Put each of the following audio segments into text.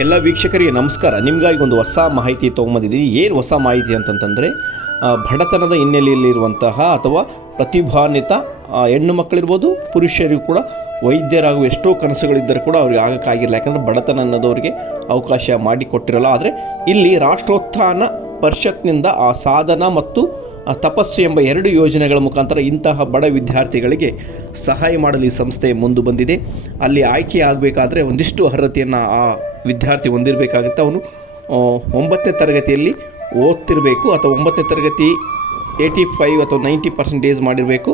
ಎಲ್ಲ ವೀಕ್ಷಕರಿಗೆ ನಮಸ್ಕಾರ. ನಿಮಗಾಗಿ ಒಂದು ಹೊಸ ಮಾಹಿತಿ ತೊಗೊಂಬಂದಿದ್ದೀನಿ. ಏನು ಹೊಸ ಮಾಹಿತಿ ಅಂತಂತಂದರೆ ಬಡತನದ ಹಿನ್ನೆಲೆಯಲ್ಲಿರುವಂತಹ ಅಥವಾ ಪ್ರತಿಭಾನ್ವಿತ ಹೆಣ್ಣು ಮಕ್ಕಳಿರ್ಬೋದು, ಪುರುಷರಿಗೂ ಕೂಡ ವೈದ್ಯರಾಗುವ ಎಷ್ಟೋ ಕನಸುಗಳಿದ್ದರೂ ಕೂಡ ಅವ್ರಿಗೆ ಆಗೋಕ್ಕಾಗಿರಲ್ಲ ಯಾಕಂದರೆ ಬಡತನ ಅನ್ನೋದವರಿಗೆ ಅವಕಾಶ ಮಾಡಿಕೊಟ್ಟಿರಲ್ಲ. ಆದರೆ ಇಲ್ಲಿ ರಾಷ್ಟ್ರೋತ್ಥಾನ ಪರಿಷತ್ನಿಂದ ಆ ಸಾಧನ ಮತ್ತು ತಪಸ್ಸು ಎಂಬ ಎರಡು ಯೋಜನೆಗಳ ಮುಖಾಂತರ ಇಂತಹ ಬಡ ವಿದ್ಯಾರ್ಥಿಗಳಿಗೆ ಸಹಾಯ ಮಾಡಲು ಈ ಸಂಸ್ಥೆ ಮುಂದೆ ಬಂದಿದೆ. ಅಲ್ಲಿ ಆಯ್ಕೆ ಆಗಬೇಕಾದ್ರೆ ಒಂದಿಷ್ಟು ಅರ್ಹತೆಯನ್ನು ಆ ವಿದ್ಯಾರ್ಥಿ ಹೊಂದಿರಬೇಕಾಗುತ್ತೆ. ಅವನು ಒಂಬತ್ತನೇ ತರಗತಿಯಲ್ಲಿ ಓದ್ತಿರಬೇಕು ಅಥವಾ ಒಂಬತ್ತನೇ ತರಗತಿ ಏಯ್ಟಿ ಫೈವ್ ಅಥವಾ ನೈಂಟಿ ಪರ್ಸೆಂಟೇಜ್ ಮಾಡಿರಬೇಕು.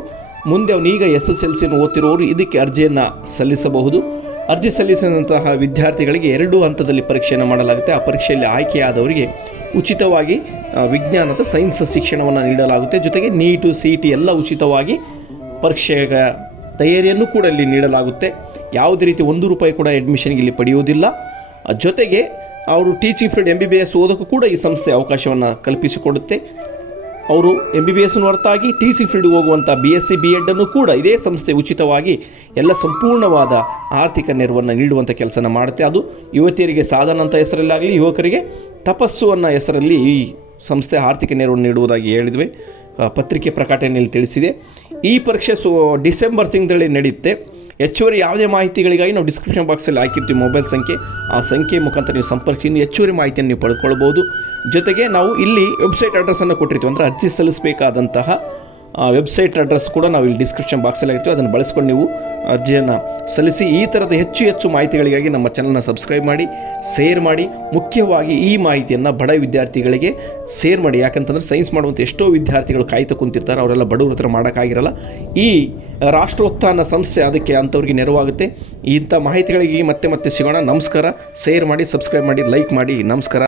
ಮುಂದೆ ಅವನು ಈಗ ಎಸ್ ಎಸ್ ಎಲ್ ಸಿಯನ್ನು ಓದ್ತಿರೋರು ಇದಕ್ಕೆ ಅರ್ಜಿಯನ್ನು ಸಲ್ಲಿಸಬಹುದು. ಅರ್ಜಿ ಸಲ್ಲಿಸಿದಂತಹ ವಿದ್ಯಾರ್ಥಿಗಳಿಗೆ ಎರಡು ಹಂತದಲ್ಲಿ ಪರೀಕ್ಷೆಯನ್ನು ಮಾಡಲಾಗುತ್ತೆ. ಆ ಪರೀಕ್ಷೆಯಲ್ಲಿ ಆಯ್ಕೆಯಾದವರಿಗೆ ಉಚಿತವಾಗಿ ವಿಜ್ಞಾನ ಅಥವಾ ಸೈನ್ಸ್ ಶಿಕ್ಷಣವನ್ನು ನೀಡಲಾಗುತ್ತೆ. ಜೊತೆಗೆ ನೀಟು ಸಿ ಟಿ ಎಲ್ಲ ಉಚಿತವಾಗಿ ಪರೀಕ್ಷೆಯ ತಯಾರಿಯನ್ನು ಕೂಡ ಇಲ್ಲಿ ನೀಡಲಾಗುತ್ತೆ. ಯಾವುದೇ ರೀತಿ ಒಂದು ರೂಪಾಯಿ ಕೂಡ ಅಡ್ಮಿಷನ್ಗೆ ಇಲ್ಲಿ ಪಡೆಯುವುದಿಲ್ಲ. ಜೊತೆಗೆ ಅವರು teaching field M B B S ಓದೋಕ್ಕೂ ಕೂಡ ಈ ಸಂಸ್ಥೆ ಅವಕಾಶವನ್ನು ಕಲ್ಪಿಸಿಕೊಡುತ್ತೆ. ಅವರು ಎಂ ಬಿ ಬಿ ಎಸ್ನ ಹೊರತಾಗಿ ಟೀಚಿಂಗ್ ಫೀಲ್ಡ್ಗೆ ಹೋಗುವಂಥ ಬಿ ಎಸ್ ಸಿ ಬಿ ಎಡನ್ನು ಕೂಡ ಇದೇ ಸಂಸ್ಥೆ ಉಚಿತವಾಗಿ ಎಲ್ಲ ಸಂಪೂರ್ಣವಾದ ಆರ್ಥಿಕ ನೆರವನ್ನು ನೀಡುವಂಥ ಕೆಲಸನ ಮಾಡುತ್ತೆ. ಅದು ಯುವತಿಯರಿಗೆ ಸಾಧನ ಅಂತ ಹೆಸರಲ್ಲಾಗಲಿ, ಯುವಕರಿಗೆ ತಪಸ್ಸು ಅನ್ನೋ ಹೆಸರಲ್ಲಿ ಈ ಸಂಸ್ಥೆ ಆರ್ಥಿಕ ನೆರವನ್ನು ನೀಡುವುದಾಗಿ ಹೇಳಿದ್ವಿ. ಪತ್ರಿಕೆ ಪ್ರಕಟಣೆಯಲ್ಲಿ ತಿಳಿಸಿದೆ. ಈ ಪರೀಕ್ಷೆ ಸೊ, ಡಿಸೆಂಬರ್ ತಿಂಗಳಲ್ಲಿ ನಡೆಯುತ್ತೆ. ಹೆಚ್ಚುವರಿ ಯಾವುದೇ ಮಾಹಿತಿಗಳಿಗಾಗಿ ನಾವು ಡಿಸ್ಕ್ರಿಪ್ಷನ್ ಬಾಕ್ಸಲ್ಲಿ ಹಾಕಿರ್ತೀವಿ ಮೊಬೈಲ್ ಸಂಖ್ಯೆ. ಆ ಸಂಖ್ಯೆ ಮುಖಾಂತರ ನೀವು ಸಂಪರ್ಕಿಸಿ ಹೆಚ್ಚುವರಿ ಮಾಹಿತಿಯನ್ನು ನೀವು ಪಡ್ಕೊಳ್ಬೋದು ಜೊತೆಗೆ ನಾವು ಇಲ್ಲಿ ವೆಬ್ಸೈಟ್ ಅಡ್ರೆಸ್ಸನ್ನು ಕೊಟ್ಟಿರ್ತೀವಿ. ಅಂದರೆ ಅರ್ಜಿ ಸಲ್ಲಿಸಬೇಕಾದಂತಹ ವೆಬ್ಸೈಟ್ ಅಡ್ರೆಸ್ ಕೂಡ ನಾವು ಇಲ್ಲಿ ಡಿಸ್ಕ್ರಿಪ್ಷನ್ ಬಾಕ್ಸಲ್ಲಿ ಹಾಕಿರ್ತೀವಿ. ಅದನ್ನು ಬಳಸ್ಕೊಂಡು ನೀವು ಅರ್ಜಿಯನ್ನು ಸಲ್ಲಿಸಿ. ಈ ಥರದ ಹೆಚ್ಚು ಹೆಚ್ಚು ಮಾಹಿತಿಗಳಿಗಾಗಿ ನಮ್ಮ ಚಾನಲ್ನ ಸಬ್ಸ್ಕ್ರೈಬ್ ಮಾಡಿ ಸೇರ್ ಮಾಡಿ. ಮುಖ್ಯವಾಗಿ ಈ ಮಾಹಿತಿಯನ್ನು ಬಡ ವಿದ್ಯಾರ್ಥಿಗಳಿಗೆ ಸೇರ್ ಮಾಡಿ. ಯಾಕಂತಂದರೆ ಸೈನ್ಸ್ ಮಾಡುವಂಥ ಎಷ್ಟೋ ವಿದ್ಯಾರ್ಥಿಗಳು ಕಾಯ್ತಾ ಕುಂತಿರ್ತಾರೆ. ಅವರೆಲ್ಲ ಬಡವ್ರ ಹತ್ರ ಮಾಡೋಕ್ಕಾಗಿರಲ್ಲ. ಈ ರಾಷ್ಟ್ರೋತ್ಥಾನ ಸಂಸ್ಥೆ ಅದಕ್ಕೆ ಅಂಥವ್ರಿಗೆ ನೆರವಾಗುತ್ತೆ. ಇಂಥ ಮಾಹಿತಿಗಳಿಗೆ ಮತ್ತೆ ಮತ್ತೆ ಸಿಗೋಣ. ನಮಸ್ಕಾರ. ಸೇರ್ ಮಾಡಿ ಸಬ್ಸ್ಕ್ರೈಬ್ ಮಾಡಿ ಲೈಕ್ ಮಾಡಿ. ನಮಸ್ಕಾರ.